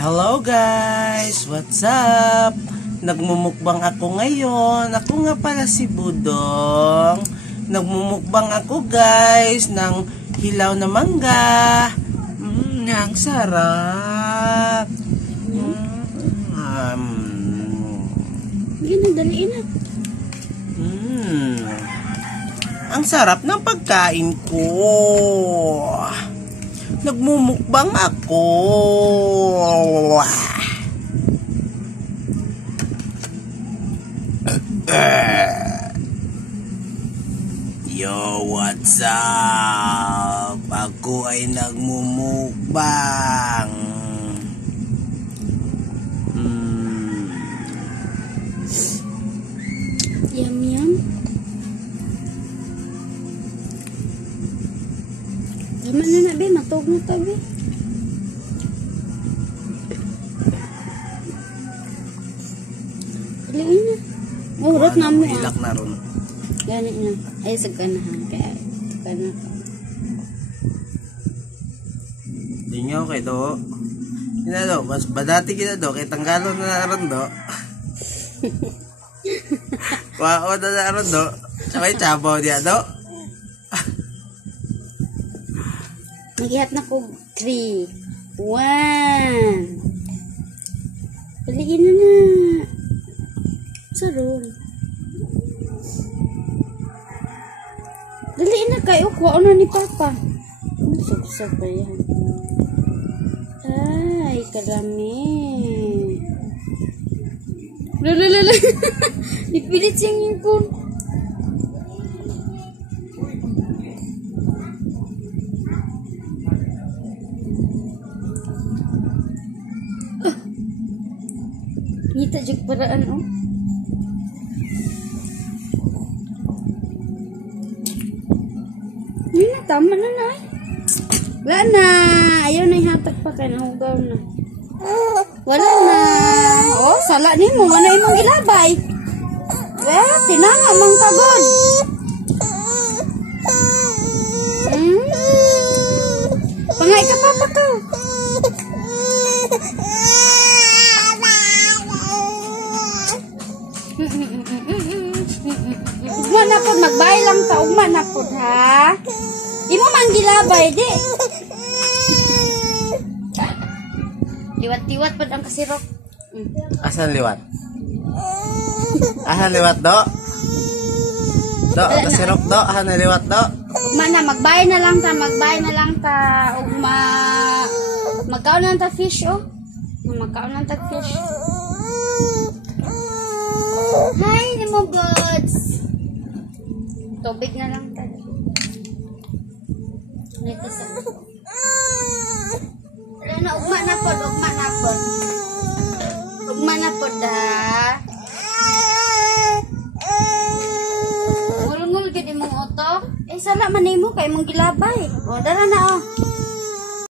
Hello guys! What's up? Nagmumukbang ako ngayon. Ako nga pala si Budong. Nagmumukbang ako guys ng hilaw na mangga. Ang sarap. Ginadaliin na. Ang sarap ng pagkain ko. Nagmumukbang ako. Yo, what's up? Ako ay nagmumukbang. Yum, yum. Tama na na, be. Matog na to, be. Piliin na. Oh, rat na mo, Ilak na ron. Ganit na. Ay, sagkanahan. Kaya, sagkana ka. Hindi nyo kay do. Hinalo, mas badati kita do. Kay tanggalo na ron do. Wao na ron do. Tsaka yung chabaw niya do. Nagihat na ko 3, 1. Paliin na na. Sarun. Daliin na kayo. Kuha na ni Papa. Sub-sub pa yan. Ay, karami. Lulululu. Dipilit siyang yung phone. Ngita jug paraan, oh. Tama na na. Wala na. Ayaw na ihatag pa kay nahugaw na. Wala na. Oh, sala ni mo. Ano imong gilabay? Tinanga mang tagod. Pangay ka papa ka. Ugma na po, magbay lang ta. Ugma na po, ha? Imo mang gilabay, di. Liwat-liwat pa ang kasirok. Asan liwat? Asan liwat do? Do, kasirok do. Asan liwat do? Ugma na, magbay na lang ta. Magbay na lang ta. Ugma. Magkaon lang ta fish, oh. Magkaon lang ta fish. Hi, limo gods. Tubig na lang ta. Nito sa. Wala na, ugma na po, ugma na po. Ugma na po, da. Ngul-ngul gid imong utok. Eh, sala man nimo kay imong gilabay. O, dara na, oh.